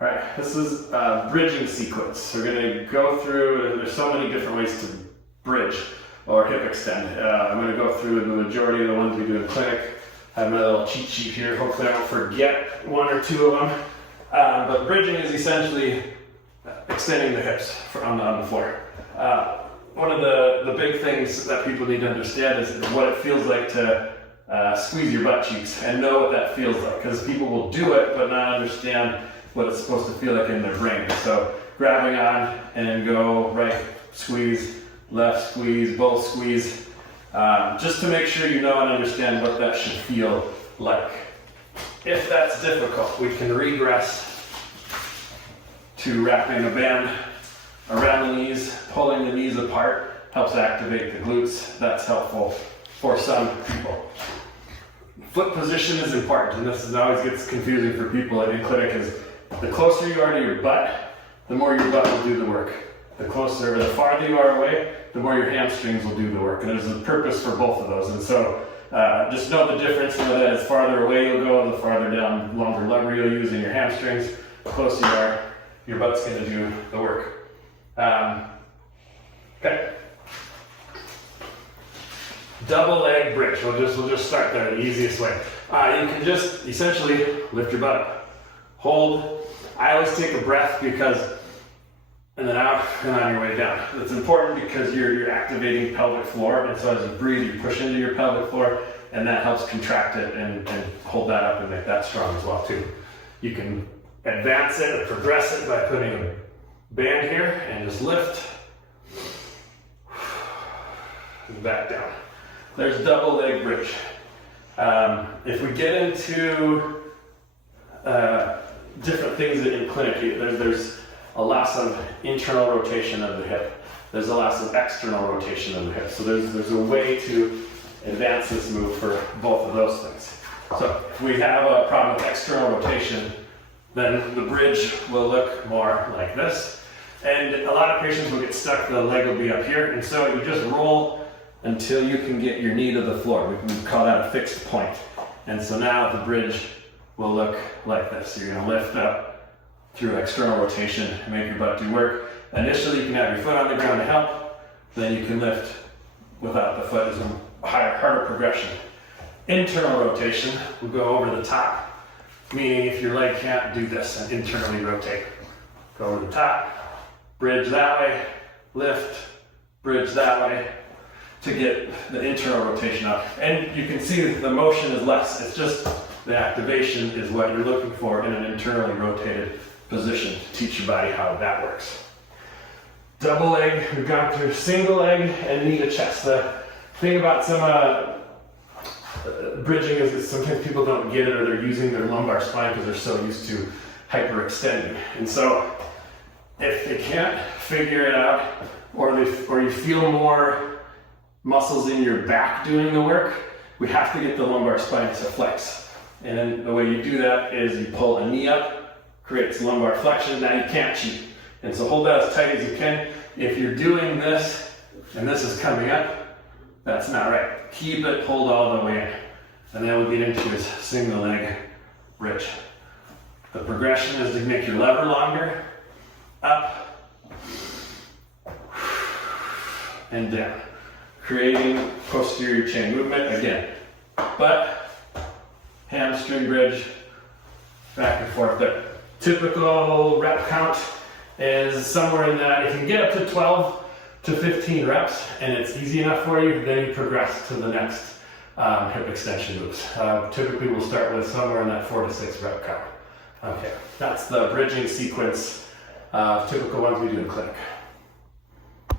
All right, this is a bridging sequence. We're gonna go through, there's so many different ways to bridge or hip extend. I'm gonna go through the majority of the ones we do in clinic. I have my little cheat sheet here. Hopefully I won't forget one or two of them. But bridging is essentially extending the hips on the floor. One of the big things that people need to understand is what it feels like to squeeze your butt cheeks and know what that feels like, because people will do it but not understand what it's supposed to feel like in their brain. So grabbing on and go right squeeze, left squeeze, both squeeze, just to make sure you know and understand what that should feel like. If that's difficult, we can regress to wrapping a band around the knees, pulling the knees apart, helps activate the glutes. That's helpful for some people. Foot position is important, and this always gets confusing for people in clinic, is the closer you are to your butt, the more your butt will do the work. The closer or the farther you are away, the more your hamstrings will do the work. And there's a purpose for both of those. And so just know the difference. Know that as farther away you'll go, the farther down, longer lever you'll use in your hamstrings. The closer you are, your butt's going to do the work. Okay. Double leg bridge. We'll just start there the easiest way. You can just essentially lift your butt up. Hold. I always take a breath and then out and on your way down. It's important because you're activating pelvic floor, and so as you breathe, you push into your pelvic floor, and that helps contract it and hold that up and make that strong as well too. You can advance it or progress it by putting a band here and just lift and back down. There's double leg bridge. If we get into different things in clinic, there's a loss of internal rotation of the hip. There's a loss of external rotation of the hip. So there's a way to advance this move for both of those things. So if we have a problem with external rotation, then the bridge will look more like this. And a lot of patients will get stuck, the leg will be up here, and so you just roll until you can get your knee to the floor. We call that a fixed point. And so now the bridge will look like this. You're gonna lift up through external rotation and make your butt do work. Initially, you can have your foot on the ground to help, then you can lift without the foot. It's a harder progression. Internal rotation will go over the top, meaning if your leg can't do this and internally rotate. Go over the top, bridge that way, lift, bridge that way to get the internal rotation up. And you can see that the motion is less. It's just the activation is what you're looking for in an internally rotated position to teach your body how that works. Double leg, we've gone through single leg and knee to chest. The thing about some bridging is sometimes people don't get it, or they're using their lumbar spine because they're so used to hyperextending. And so if they can't figure it out, or you feel more muscles in your back doing the work, we have to get the lumbar spine to flex. And then the way you do that is you pull a knee up, creates lumbar flexion. Now you can't cheat. And so hold that as tight as you can. If you're doing this and this is coming up, that's not right. Keep it pulled all the way in. And then we'll get into this single leg bridge. The progression is to make your lever longer, up and down, creating posterior chain movement. Again, butt, hamstring bridge, back and forth there. Typical rep count is somewhere in that. If you can get up to 12 to 15 reps and it's easy enough for you, then you progress to the next hip extension moves. Typically we'll start with somewhere in that 4 to 6 rep count. Okay, that's the bridging sequence of typical ones we do in clinic.